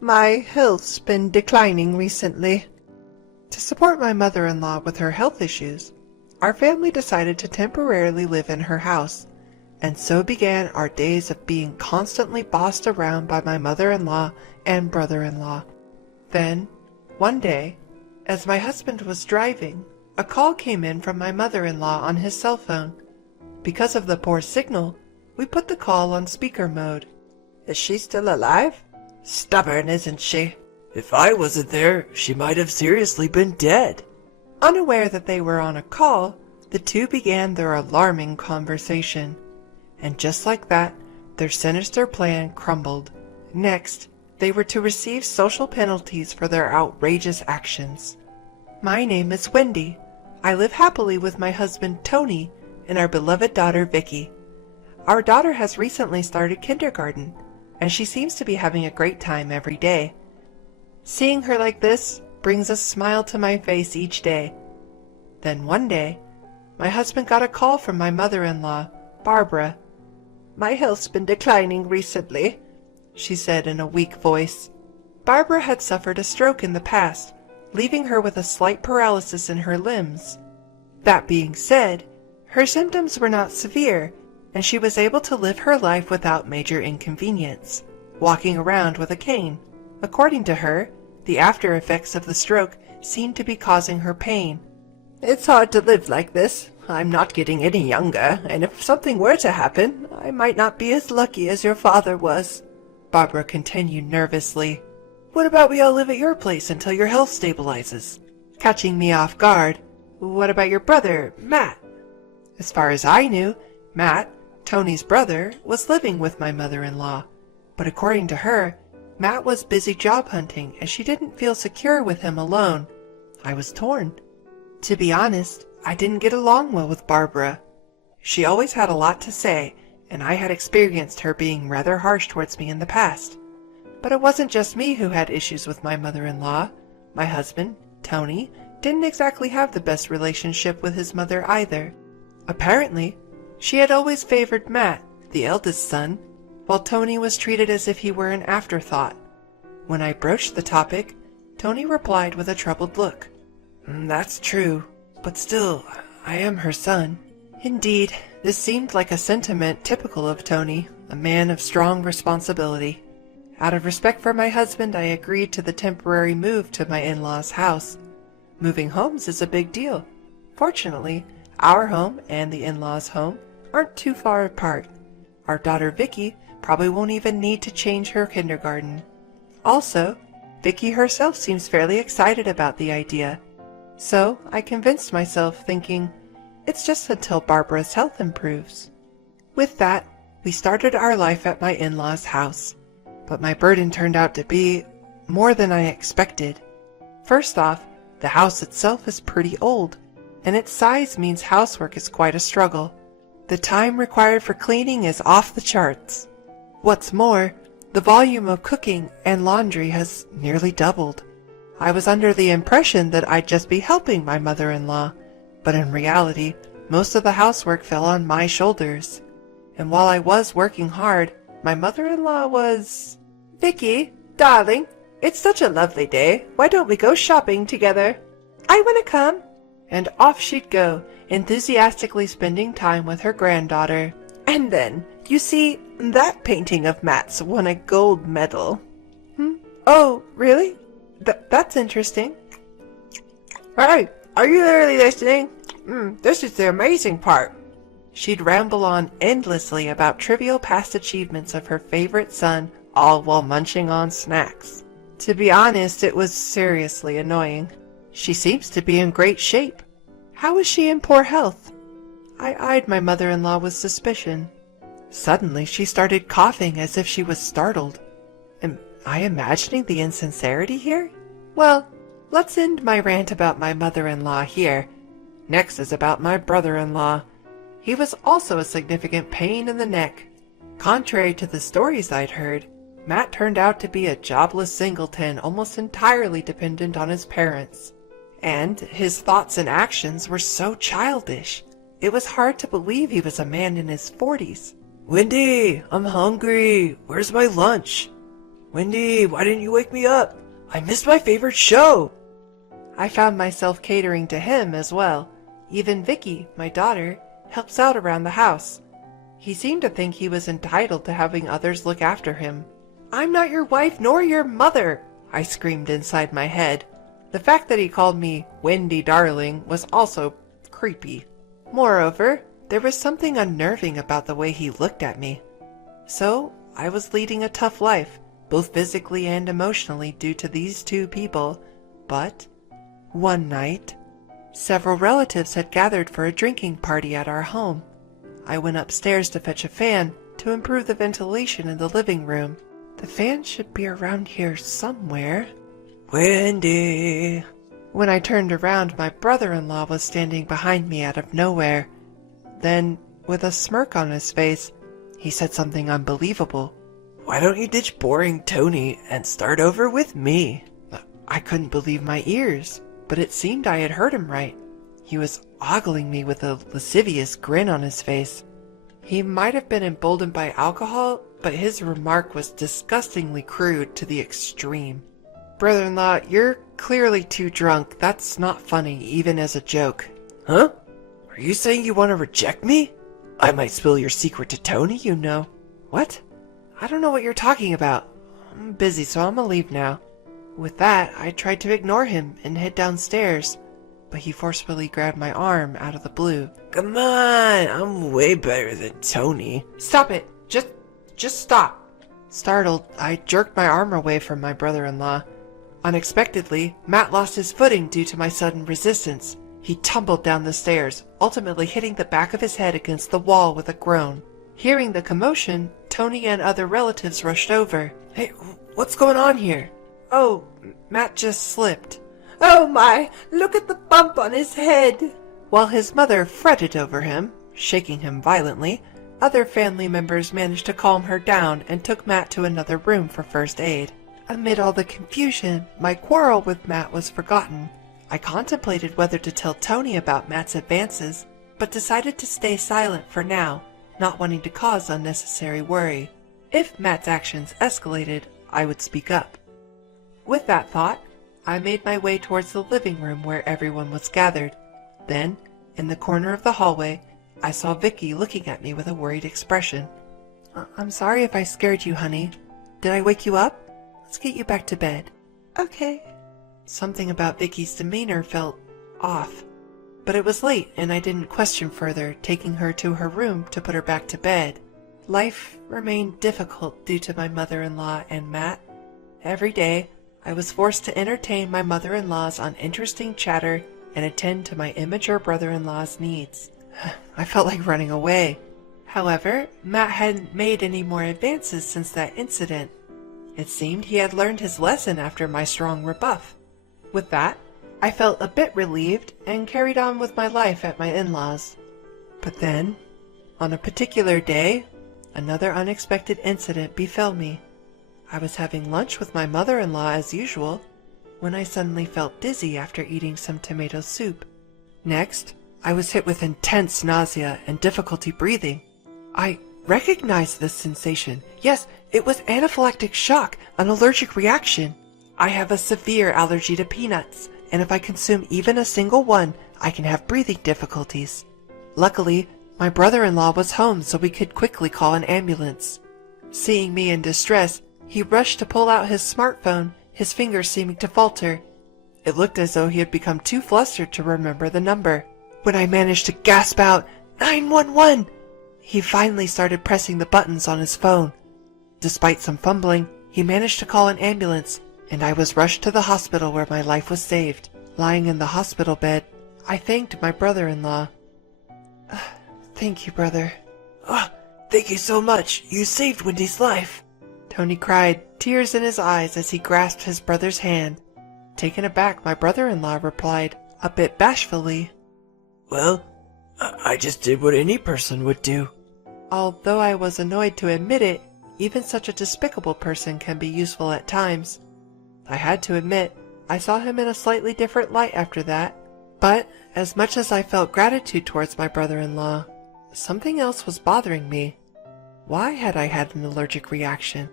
My health's been declining recently. To support my mother-in-law with her health issues, our family decided to temporarily live in her house, and so began our days of being constantly bossed around by my mother-in-law and brother-in-law. Then, one day, as my husband was driving, a call came in from my mother-in-law on his cell phone. Because of the poor signal, we put the call on speaker mode. Is she still alive? Stubborn, isn't she? If I wasn't there, she might have seriously been dead. Unaware that they were on a call, the two began their alarming conversation. And just like that, their sinister plan crumbled. Next, they were to receive social penalties for their outrageous actions. My name is Wendy. I live happily with my husband Tony and our beloved daughter Vicky. Our daughter has recently started kindergarten, and she seems to be having a great time every day. Seeing her like this brings a smile to my face each day. Then one day, my husband got a call from my mother-in-law, Barbara. My health's been declining recently, she said in a weak voice. Barbara had suffered a stroke in the past, leaving her with a slight paralysis in her limbs. That being said, her symptoms were not severe, and she was able to live her life without major inconvenience, walking around with a cane. According to her, the after effects of the stroke seemed to be causing her pain. It's hard to live like this. I'm not getting any younger, and if something were to happen, I might not be as lucky as your father was, Barbara continued nervously. What about we all live at your place until your health stabilizes? Catching me off guard. What about your brother, Matt? As far as I knew, Matt, Tony's brother, was living with my mother-in-law. But according to her, Matt was busy job hunting and she didn't feel secure with him alone. I was torn. To be honest, I didn't get along well with Barbara. She always had a lot to say, and I had experienced her being rather harsh towards me in the past. But it wasn't just me who had issues with my mother-in-law. My husband, Tony, didn't exactly have the best relationship with his mother either. Apparently, she had always favored Matt, the eldest son, while Tony was treated as if he were an afterthought. When I broached the topic, Tony replied with a troubled look. That's true, but still, I am her son. Indeed, this seemed like a sentiment typical of Tony, a man of strong responsibility. Out of respect for my husband, I agreed to the temporary move to my in-laws' house. Moving homes is a big deal. Fortunately, our home and the in-laws' home aren't too far apart. Our daughter Vicky probably won't even need to change her kindergarten. Also, Vicky herself seems fairly excited about the idea. So I convinced myself, thinking, it's just until Barbara's health improves. With that, we started our life at my in-laws' house. But my burden turned out to be more than I expected. First off, the house itself is pretty old, and its size means housework is quite a struggle. The time required for cleaning is off the charts. What's more, the volume of cooking and laundry has nearly doubled. I was under the impression that I'd just be helping my mother-in-law, but in reality, most of the housework fell on my shoulders. And while I was working hard, my mother-in-law was... Vicky, darling, it's such a lovely day. Why don't we go shopping together? I want to come. And off she'd go, enthusiastically spending time with her granddaughter. And then, you see, that painting of Matt's won a gold medal. Oh, really? That's interesting. Hey, are you really listening? This is the amazing part. She'd ramble on endlessly about trivial past achievements of her favorite son, all while munching on snacks. To be honest, it was seriously annoying. She seems to be in great shape. How is she in poor health? I eyed my mother-in-law with suspicion. Suddenly, she started coughing as if she was startled. Am I imagining the insincerity here? Well, let's end my rant about my mother-in-law here. Next is about my brother-in-law. He was also a significant pain in the neck. Contrary to the stories I'd heard, Matt turned out to be a jobless singleton almost entirely dependent on his parents. And his thoughts and actions were so childish. It was hard to believe he was a man in his 40s. Wendy, I'm hungry. Where's my lunch? Wendy, why didn't you wake me up? I missed my favorite show. I found myself catering to him as well. Even Vicky, my daughter, helps out around the house. He seemed to think he was entitled to having others look after him. "I'm not your wife nor your mother," I screamed inside my head. The fact that he called me Wendy Darling was also creepy. Moreover, there was something unnerving about the way he looked at me. So, I was leading a tough life, both physically and emotionally due to these two people, but one night, several relatives had gathered for a drinking party at our home. I went upstairs to fetch a fan to improve the ventilation in the living room. The fan should be around here somewhere. Wendy. When I turned around, my brother-in-law was standing behind me out of nowhere. Then, with a smirk on his face, he said something unbelievable. Why don't you ditch boring Tony and start over with me? I couldn't believe my ears, but it seemed I had heard him right. He was ogling me with a lascivious grin on his face. He might have been emboldened by alcohol, but his remark was disgustingly crude to the extreme. "Brother-in-law, you're clearly too drunk. That's not funny, even as a joke." Huh? Are you saying you want to reject me? I might spill your secret to Tony, You know. What? I don't know what you're talking about. I'm busy, so I'm gonna leave now. With that, I tried to ignore him and head downstairs, but he forcefully grabbed my arm out of the blue. Come on, I'm way better than Tony. "Stop it! Just stop!" Startled, I jerked my arm away from my brother-in-law. Unexpectedly, Matt lost his footing due to my sudden resistance. He tumbled down the stairs, ultimately hitting the back of his head against the wall with a groan. Hearing the commotion, Tony and other relatives rushed over. Hey, what's going on here? "Oh, Matt just slipped." "Oh my, look at the bump on his head." While his mother fretted over him, shaking him violently, other family members managed to calm her down and took Matt to another room for first aid. Amid all the confusion, my quarrel with Matt was forgotten. I contemplated whether to tell Tony about Matt's advances, but decided to stay silent for now, not wanting to cause unnecessary worry. If Matt's actions escalated, I would speak up. With that thought, I made my way towards the living room where everyone was gathered. Then, in the corner of the hallway, I saw Vicky looking at me with a worried expression. "I'm sorry if I scared you, honey. Did I wake you up? Let's get you back to bed." "Okay." Something about Vicky's demeanor felt off. But it was late and I didn't question further, taking her to her room to put her back to bed. Life remained difficult due to my mother-in-law and Matt. Every day, I was forced to entertain my mother-in-law's uninteresting chatter and attend to my immature brother-in-law's needs. I felt like running away. However, Matt hadn't made any more advances since that incident. It seemed he had learned his lesson after my strong rebuff. With that, I felt a bit relieved and carried on with my life at my in-laws. But then, on a particular day, another unexpected incident befell me. I was having lunch with my mother-in-law as usual, when I suddenly felt dizzy after eating some tomato soup. Next, I was hit with intense nausea and difficulty breathing. I recognized this sensation. Yes, it was anaphylactic shock, an allergic reaction. I have a severe allergy to peanuts, and if I consume even a single one, I can have breathing difficulties. Luckily, my brother-in-law was home so we could quickly call an ambulance. Seeing me in distress, he rushed to pull out his smartphone, his fingers seeming to falter. It looked as though he had become too flustered to remember the number. When I managed to gasp out, 911, he finally started pressing the buttons on his phone. Despite some fumbling, he managed to call an ambulance, and I was rushed to the hospital where my life was saved. Lying in the hospital bed, I thanked my brother-in-law. "Thank you, brother." Oh, thank you so much. You saved Wendy's life. Tony cried, tears in his eyes as he grasped his brother's hand. Taken aback, my brother-in-law replied, a bit bashfully, Well, I just did what any person would do. Although I was annoyed to admit it, even such a despicable person can be useful at times. I had to admit, I saw him in a slightly different light after that. But, as much as I felt gratitude towards my brother-in-law, something else was bothering me. Why had I had an allergic reaction?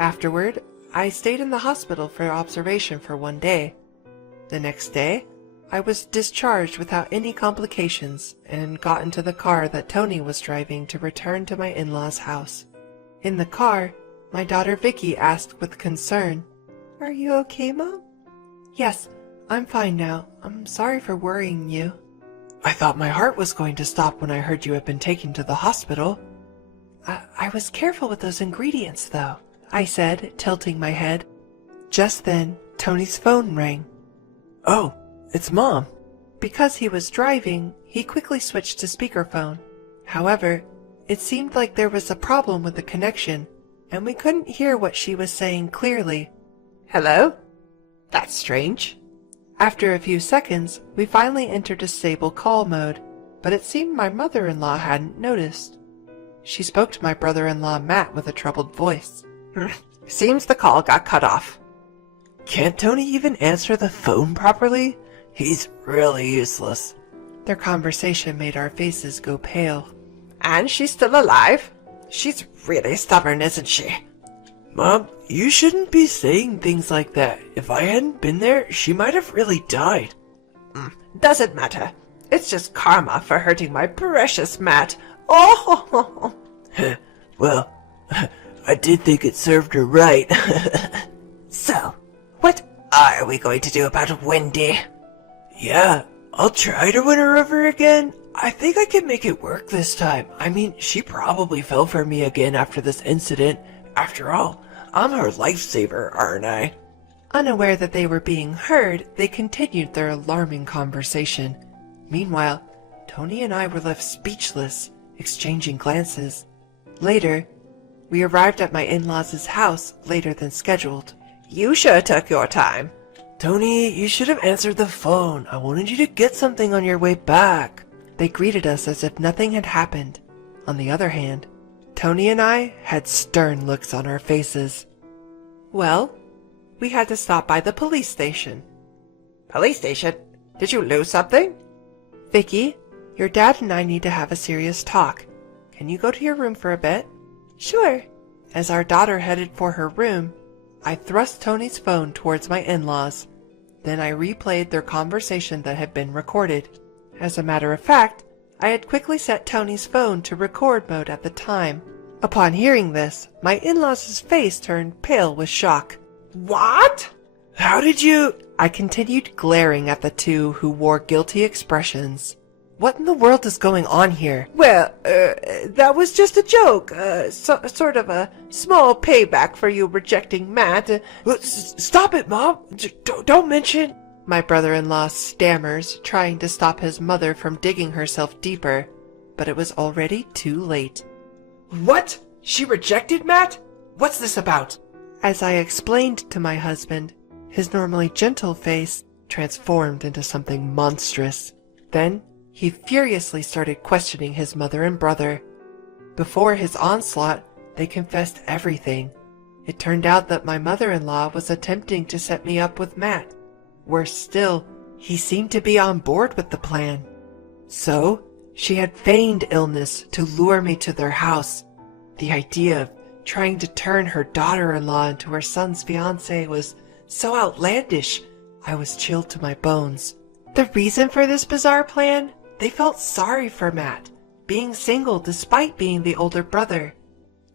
Afterward, I stayed in the hospital for observation for 1 day. The next day, I was discharged without any complications and got into the car that Tony was driving to return to my in-laws' house. In the car, my daughter Vicky asked with concern, "Are you okay, Mom?" "Yes, I'm fine now. I'm sorry for worrying you." I thought my heart was going to stop when I heard you had been taken to the hospital. I was careful with those ingredients, though," I said, tilting my head. Just then, Tony's phone rang. Oh, it's Mom. Because he was driving, he quickly switched to speakerphone. However, it seemed like there was a problem with the connection, and we couldn't hear what she was saying clearly. Hello? That's strange. After a few seconds, we finally entered a stable call mode, but it seemed my mother-in-law hadn't noticed. She spoke to my brother-in-law Matt with a troubled voice. Seems the call got cut off. Can't Tony even answer the phone properly? He's really useless. Their conversation made our faces go pale. And she's still alive? She's really stubborn, isn't she? Mom, you shouldn't be saying things like that. If I hadn't been there, she might have really died. Doesn't matter. It's just karma for hurting my precious Matt. Oh! Well, I did think it served her right. So, what are we going to do about Wendy? Yeah, I'll try to win her over again. I think I can make it work this time. I mean, she probably fell for me again after this incident. After all, I'm her lifesaver, aren't I? Unaware that they were being heard, they continued their alarming conversation. Meanwhile, Tony and I were left speechless, exchanging glances. Later, we arrived at my in-laws' house later than scheduled. You sure took your time. Tony, you should have answered the phone. I wanted you to get something on your way back. They greeted us as if nothing had happened. On the other hand, Tony and I had stern looks on our faces. Well, we had to stop by the police station. Police station? Did you lose something? Vicky, your dad and I need to have a serious talk. Can you go to your room for a bit? Sure. As our daughter headed for her room, I thrust Tony's phone towards my in-laws. Then I replayed their conversation that had been recorded. As a matter of fact, I had quickly set Tony's phone to record mode at the time. Upon hearing this, my in-laws' face turned pale with shock. What? How did you... I continued glaring at the two who wore guilty expressions. What in the world is going on here? Well, that was just a joke. Sort of a small payback for you rejecting Matt. Stop it, Mom. Don't mention... My brother-in-law stammers, trying to stop his mother from digging herself deeper, but it was already too late. What? She rejected Matt? What's this about? As I explained to my husband, his normally gentle face transformed into something monstrous. Then he furiously started questioning his mother and brother. Before his onslaught, they confessed everything. It turned out that my mother-in-law was attempting to set me up with Matt. Worse still, he seemed to be on board with the plan. So, she had feigned illness to lure me to their house. The idea of trying to turn her daughter-in-law into her son's fiancé was so outlandish, I was chilled to my bones. The reason for this bizarre plan? They felt sorry for Matt, being single despite being the older brother.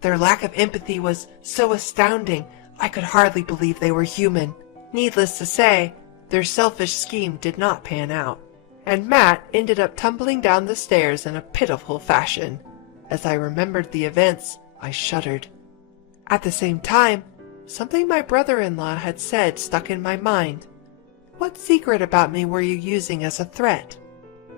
Their lack of empathy was so astounding, I could hardly believe they were human. Needless to say, their selfish scheme did not pan out, and Matt ended up tumbling down the stairs in a pitiful fashion. As I remembered the events, I shuddered. At the same time, something my brother-in-law had said stuck in my mind. What secret about me were you using as a threat?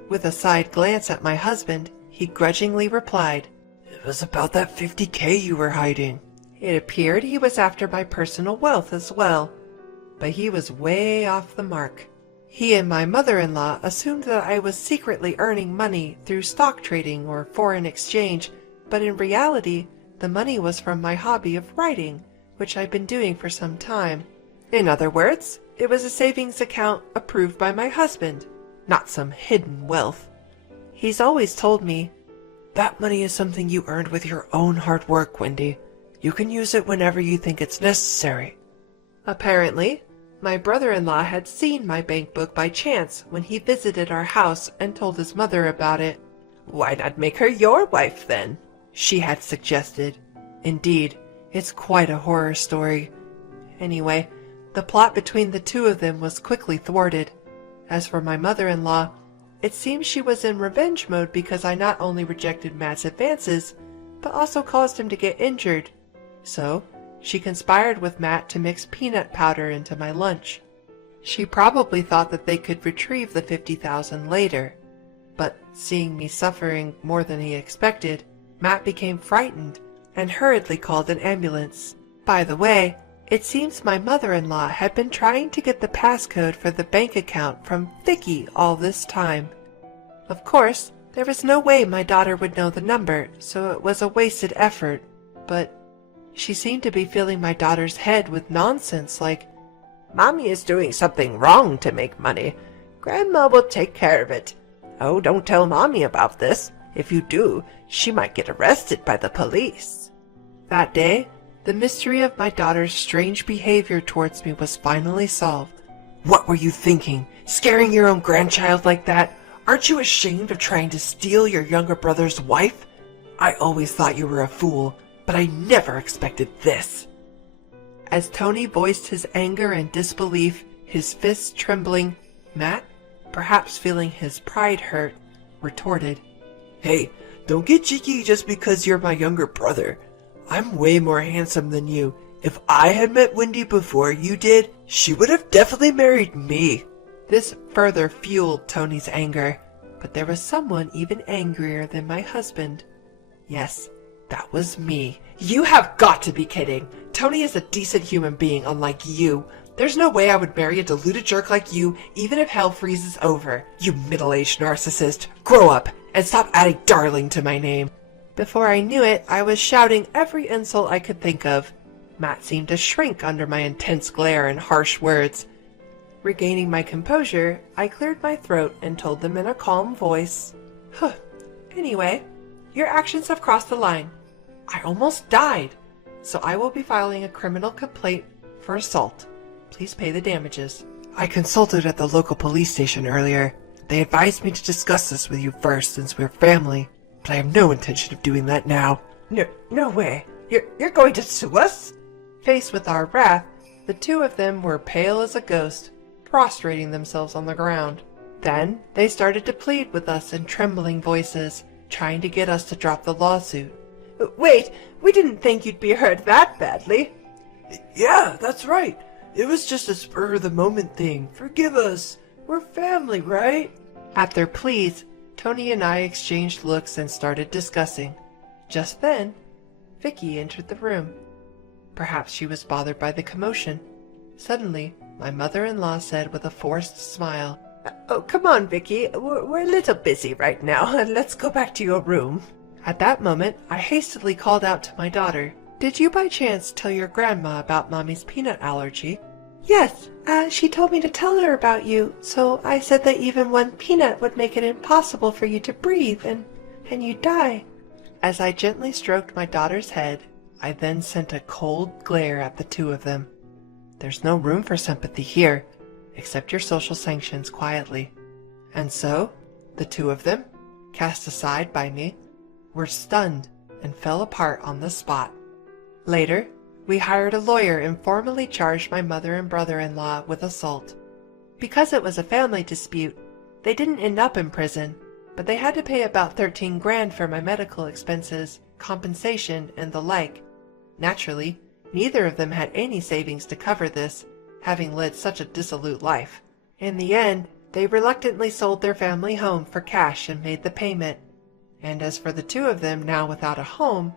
With a side glance at my husband, he grudgingly replied, It was about that $50K you were hiding. It appeared he was after my personal wealth as well, but he was way off the mark. He and my mother-in-law assumed that I was secretly earning money through stock trading or foreign exchange, but in reality, the money was from my hobby of writing, which I'd been doing for some time. In other words, it was a savings account approved by my husband, not some hidden wealth. He's always told me, That money is something you earned with your own hard work, Wendy. You can use it whenever you think it's necessary. Apparently, my brother-in-law had seen my bank book by chance when he visited our house and told his mother about it. "Why not make her your wife then?" she had suggested. Indeed, it's quite a horror story. Anyway, the plot between the two of them was quickly thwarted. As for my mother-in-law, it seems she was in revenge mode because I not only rejected Matt's advances, but also caused him to get injured. So, she conspired with Matt to mix peanut powder into my lunch. She probably thought that they could retrieve the $50,000 later, but seeing me suffering more than he expected, Matt became frightened and hurriedly called an ambulance. By the way, it seems my mother-in-law had been trying to get the passcode for the bank account from Vicky all this time. Of course, there was no way my daughter would know the number, so it was a wasted effort, but she seemed to be filling my daughter's head with nonsense like, "Mommy is doing something wrong to make money. Grandma will take care of it. Oh, don't tell Mommy about this. If you do, she might get arrested by the police." That day, the mystery of my daughter's strange behavior towards me was finally solved. What were you thinking? Scaring your own grandchild like that? Aren't you ashamed of trying to steal your younger brother's wife? I always thought you were a fool, but I never expected this. As Tony voiced his anger and disbelief, his fists trembling, Matt, perhaps feeling his pride hurt, retorted, Hey, don't get cheeky just because you're my younger brother. I'm way more handsome than you. If I had met Wendy before you did, she would have definitely married me. This further fueled Tony's anger, but there was someone even angrier than my husband. Yes, that was me. You have got to be kidding. Tony is a decent human being unlike you. There's no way I would marry a deluded jerk like you, even if hell freezes over. You middle-aged narcissist. Grow up and stop adding darling to my name. Before I knew it, I was shouting every insult I could think of. Matt seemed to shrink under my intense glare and harsh words. Regaining my composure, I cleared my throat and told them in a calm voice, Anyway, your actions have crossed the line. I almost died, so I will be filing a criminal complaint for assault. Please pay the damages. I consulted at the local police station earlier. They advised me to discuss this with you first since we're family, but I have no intention of doing that now. No way. You're going to sue us? Faced with our wrath, the two of them were pale as a ghost, prostrating themselves on the ground. Then they started to plead with us in trembling voices, trying to get us to drop the lawsuit. Wait, we didn't think you'd be hurt that badly. Yeah, that's right. It was just a spur-of-the-moment thing. Forgive us. We're family, right? At their pleas, Tony and I exchanged looks and started discussing. Just then, Vicky entered the room. Perhaps she was bothered by the commotion. Suddenly, my mother-in-law said with a forced smile, "Oh, come on, Vicky. We're a little busy right now. Let's go back to your room." At that moment, I hastily called out to my daughter, "Did you by chance tell your grandma about Mommy's peanut allergy?" "Yes, she told me to tell her about you, so I said that even one peanut would make it impossible for you to breathe, and you'd die." As I gently stroked my daughter's head, I then sent a cold glare at the two of them. There's no room for sympathy here. Accept your social sanctions quietly. And so, the two of them, cast aside by me, were stunned and fell apart on the spot. Later, we hired a lawyer and formally charged my mother and brother-in-law with assault. Because it was a family dispute, they didn't end up in prison, but they had to pay about 13 grand for my medical expenses, compensation, and the like. Naturally, neither of them had any savings to cover this, having led such a dissolute life. In the end, they reluctantly sold their family home for cash and made the payment. And as for the two of them now without a home,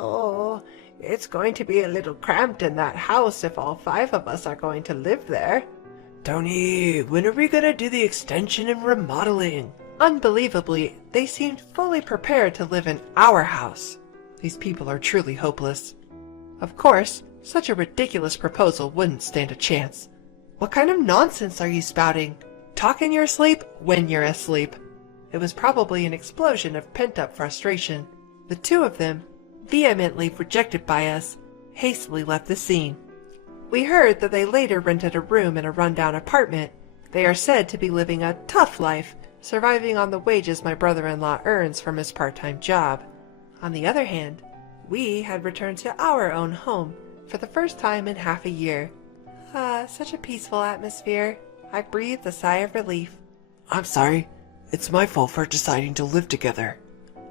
oh, it's going to be a little cramped in that house if all 5 of us are going to live there. Tony, when are we gonna do the extension and remodeling? Unbelievably, they seemed fully prepared to live in our house. These people are truly hopeless. Of course, such a ridiculous proposal wouldn't stand a chance. What kind of nonsense are you spouting? Talk in your sleep when you're asleep. It was probably an explosion of pent-up frustration. The two of them, vehemently rejected by us, hastily left the scene. We heard that they later rented a room in a rundown apartment. They are said to be living a tough life, surviving on the wages my brother-in-law earns from his part-time job. On the other hand, we had returned to our own home for the first time in half a year. Such a peaceful atmosphere. I breathed a sigh of relief. I'm sorry. It's my fault for deciding to live together.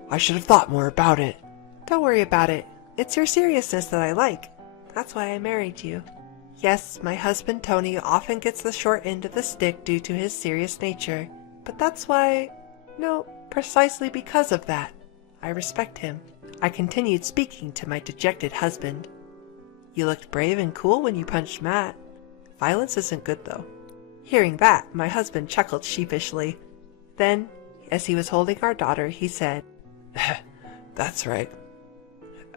I should have thought more about it. Don't worry about it. It's your seriousness that I like. That's why I married you. Yes, my husband Tony often gets the short end of the stick due to his serious nature. But that's why... No, precisely because of that. I respect him. I continued speaking to my dejected husband. You looked brave and cool when you punched Matt. Violence isn't good, though. Hearing that, my husband chuckled sheepishly. Then, as he was holding our daughter, he said, That's right.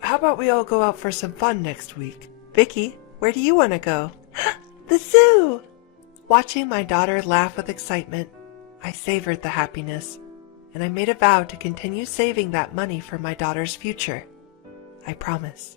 How about we all go out for some fun next week? Vicky, where do you want to go? The zoo! Watching my daughter laugh with excitement, I savored the happiness, and I made a vow to continue saving that money for my daughter's future. I promise.